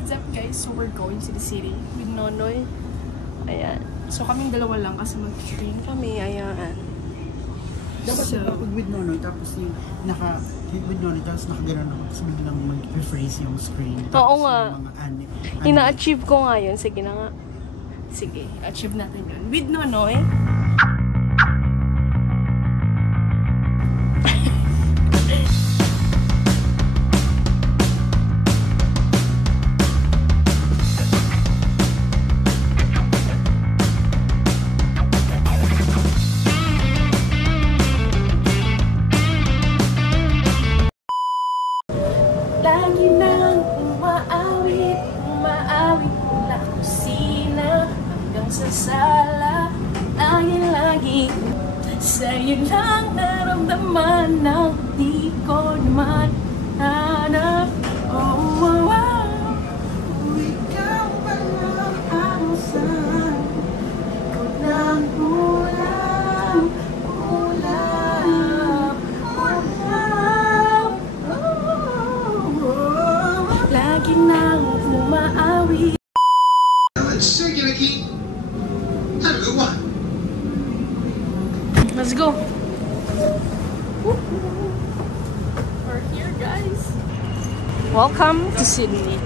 what's up guys? So we're going to the city with Nonoy. Ayan. So kaming dalawa lang kasi mag-train kami. Ayan. Dapat so, pag with Nonoy, tapos yung with Nonoy, tapos nakagano'n ako, tapos biglang mag-rephrase yung screen. Oo nga. Ina-achieve ko nga yun. Sige na nga. Sige, achieve natin yun. With Nonoy. Lagi nang umaawit mula kusina hanggang sa sala. Lagi sa'yo lang naramdaman na di ko naman hanap. Oh, oh, oh. Ikaw pala ang saan ko nang ulam. Lagi nang umaawi. Sige, Nikki. Have a good one. Let's go. We're here, guys. Welcome to Sydney.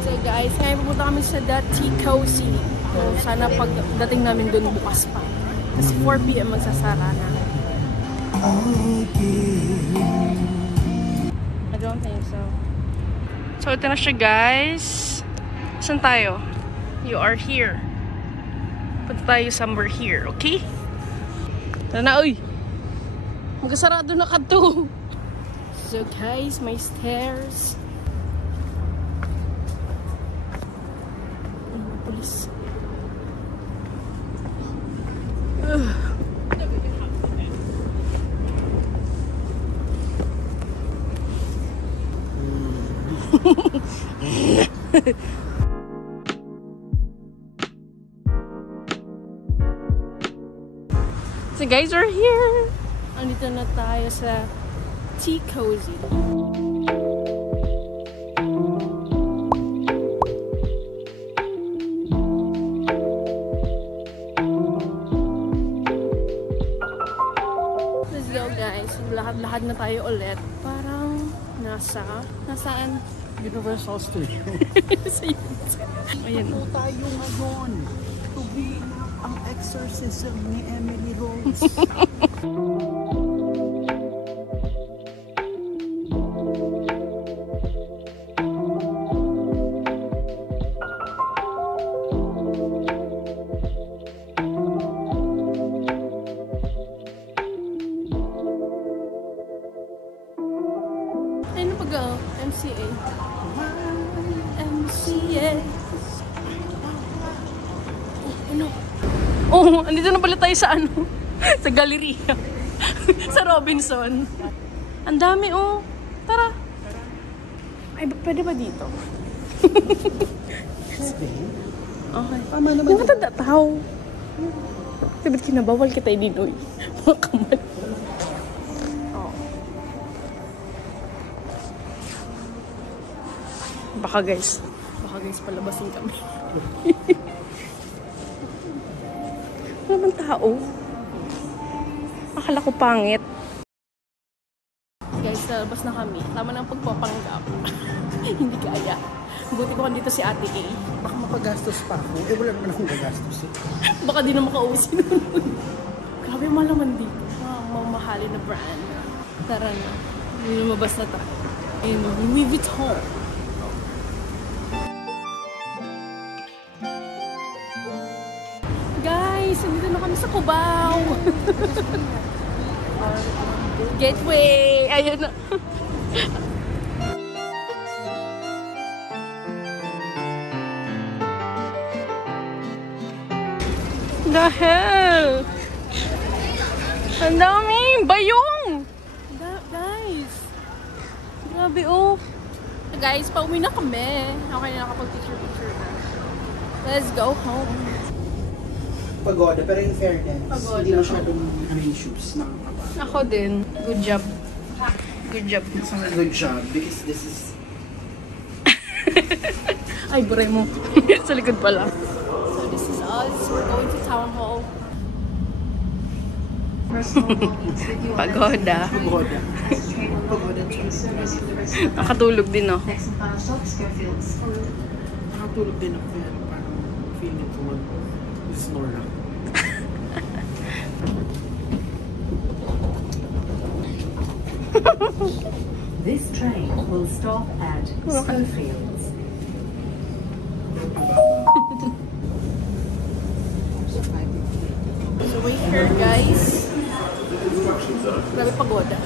So guys, ngayon pupunta kami sa Tea Cozy. So, sana pagdating namin dun bukas pa. Kasi 4 PM magsasara na. I don't think so. So ito na siya guys. Saan tayo? You are here. Punta tayo somewhere here, okay? Tara na, uy! Magkasarado na ka to! So guys, may stairs. Police. So guys, we're here! Andito na tayo sa Tea Cozy. Let's go guys. Lakad-lakad na tayo ulit. Parang nasaan? Universal Studio. Ayan. Ito tayo ngayon. To be ang exorcism ni Emily Rose. Ano pag MCA? MCA. Ano? Oh, andito na pala tayo sa ano? Sa galleria. Sa Robinson. Ang dami oh. Tara. Ay, pwede ba dito? Okay. Tama naman. Yung matanda tao. Sabi kinabawal kita idinoy. Mga kamal. Baka guys palabasin kami. Wala bang tao? Akala ko pangit. Guys, lalabas na kami. Tama ng pagpapanggap. Hindi kaya. Buti ko dito si Ate A. Baka mapagastos pa ako. Eh, wala naman akong gagastos eh. Baka di na makauwi si Nunoy. Grabe yung malaman dito. Mamahalin na brand. Tara na. Lumabas na tayo. Ayun, Louis Vuitton. Guys, nandito na kami sa Cubao. Gateway. Ayun na. The hell? Ang dami! Bayong! Guys! Grabe oh! Guys, pauwi na kami. Okay na nakapag-picture na. Let's go home. Pagoda, pero in fairness, Pagoda. hindi masyadong yung shoes na kapag. Ako din. Good job. Good job. It's a good job because this is Ay, buray mo. Sa likod pala. So this is us. We're going to town hall. Pagoda. Pagoda. Nakatulog din, no? Nakatulog din ako kaya parang feeling ko mag-snore lang. This train will stop at Schofields. So we're here, guys. Grabe pagoda.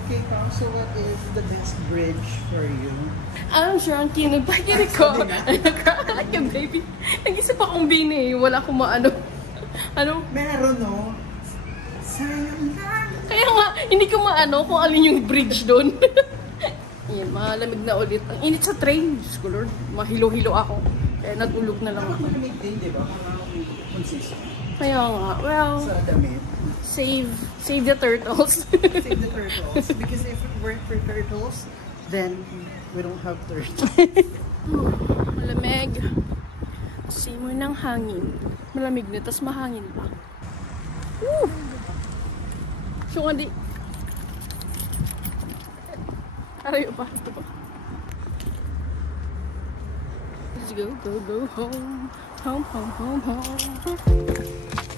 Okay, Pao, so what is the best bridge for you? I'm sure ang kinagpakinig ko. Like yung baby. Nag-isip akong bini. Wala akong maano. Ano? Meron, no? Sayang lang. Kaya nga, hindi ko maano kung alin yung bridge doon. Yan, malamig na ulit. Ang init sa train. Diyos ko, Lord. Mahilo-hilo ako. Kaya natulog na lang ako. Malamig din, di ba? Parang consistent. Kaya nga, well, Sa damit. save the turtles. Save the turtles. Because if it weren't for turtles, then we don't have turtles. Malamig. Simoy ng hangin. Malamig na, tas mahangin pa. Woo! So, hindi. Arayo pa. Ito pa. Let's go, go, go home. Home, home, home, home.